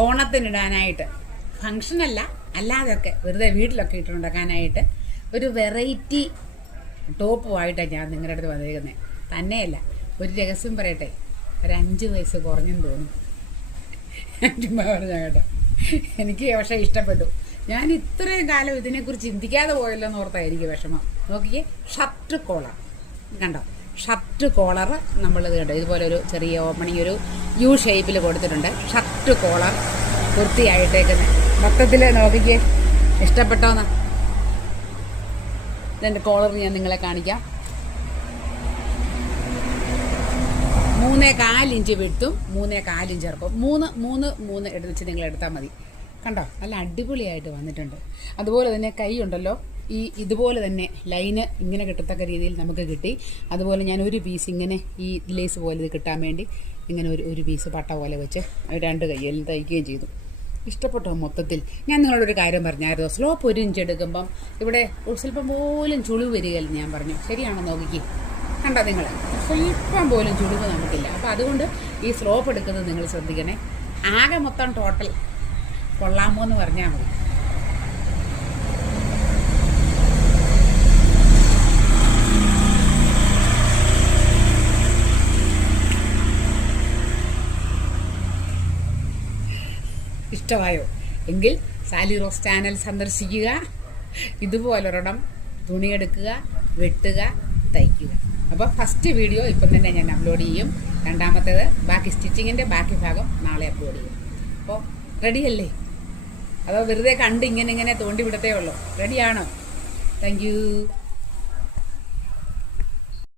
ഓണത്തിനിടാനായിട്ട്, ഫങ്ഷനല്ല അല്ലാതെയൊക്കെ വെറുതെ വീട്ടിലൊക്കെ ഇട്ടുണ്ടാക്കാനായിട്ട് ഒരു വെറൈറ്റി ടോപ്പുമായിട്ടാണ് ഞാൻ നിങ്ങളുടെ അടുത്ത് വന്നിരിക്കുന്നത്. തന്നെയല്ല, ഒരു രഹസ്യം പറയട്ടെ, ഒരു 5 വയസ്സ് കുറഞ്ഞെന്ന് തോന്നും. ചുമ്മാ പറഞ്ഞ കേട്ടോ. എനിക്ക് പക്ഷേ ഇഷ്ടപ്പെട്ടു. ഞാൻ ഇത്രയും കാലം ഇതിനെക്കുറിച്ച് ചിന്തിക്കാതെ പോയല്ലോ എന്ന് ഓർത്താൽ എനിക്ക് വിഷമം. നോക്കിയേ, ഷർട്ട് കോളർ കണ്ടോ, ഷർട്ട് കോളർ നമ്മളിത് കണ്ടോ, ഇതുപോലെ ഒരു ചെറിയ ഓപ്പണിങ് ഒരു യു ഷേപ്പിൽ കൊടുത്തിട്ടുണ്ട്. ഷർട്ട് കോളർ വൃത്തിയായിട്ടേക്കുന്നത് മൊത്തത്തിൽ നോക്കിക്കേ, ഇഷ്ടപ്പെട്ടോന്ന്. ഇതിൻ്റെ കോളർ ഞാൻ നിങ്ങളെ കാണിക്കാം. 3.25 ഇഞ്ച് വിട്ടും 3.25 ഇഞ്ച് ഇറക്കും. 3 എടുത്ത് നിങ്ങൾ എടുത്താൽ മതി. കണ്ടോ, നല്ല അടിപൊളിയായിട്ട് വന്നിട്ടുണ്ട്. അതുപോലെ തന്നെ കൈ ഉണ്ടല്ലോ, ഇതുപോലെ തന്നെ ലൈന് ഇങ്ങനെ കിട്ടത്തക്ക രീതിയിൽ നമുക്ക് കിട്ടി. അതുപോലെ ഞാൻ ഒരു പീസ് ഇങ്ങനെ ഈ ലേസ് പോലെ ഇത് കിട്ടാൻ വേണ്ടി ഇങ്ങനെ ഒരു പീസ് പട്ട പോലെ വെച്ച് 2 കൈയിലും തയ്ക്കുകയും ചെയ്തു. ഇഷ്ടപ്പെട്ടോ മൊത്തത്തിൽ? ഞാൻ നിങ്ങളോടൊരു കാര്യം പറഞ്ഞായിരുന്നു, സ്ലോപ്പ് 1 ഇഞ്ച് എടുക്കുമ്പം ഇവിടെ സ്വല്പം പോലും ചുളിവ് വരികയില്ല ഞാൻ പറഞ്ഞു. ശരിയാണോ നോക്കിക്കേ, കണ്ടോ നിങ്ങൾ, സ്വല്പം പോലും ചുളിവ് നമുക്കില്ല. അപ്പോൾ അതുകൊണ്ട് ഈ സ്ലോപ്പ് എടുക്കുന്നത് നിങ്ങൾ ശ്രദ്ധിക്കണേ. ആകെ മൊത്തം ടോട്ടൽ കൊള്ളാമോ എന്ന് പറഞ്ഞാൽ മതി. ഇഷ്ടമായോ? എങ്കിൽ സാലി റോസ് ചാനൽ സന്ദർശിക്കുക. ഇതുപോലൊരെണ്ണം തുണിയെടുക്കുക, വെട്ടുക, തയ്ക്കുക. അപ്പോൾ ഫസ്റ്റ് വീഡിയോ ഇപ്പം തന്നെ ഞാൻ അപ്ലോഡ് ചെയ്യും. രണ്ടാമത്തേത് ബാക്കി സ്റ്റിച്ചിങ്ങിൻ്റെ ബാക്കി ഭാഗം നാളെ അപ്ലോഡ് ചെയ്യും. അപ്പോൾ റെഡിയല്ലേ? അതോ വെറുതെ കണ്ട് ഇങ്ങനെ തോണ്ടി വിടത്തേ ഉള്ളൂ? റെഡിയാണോ? Thank you.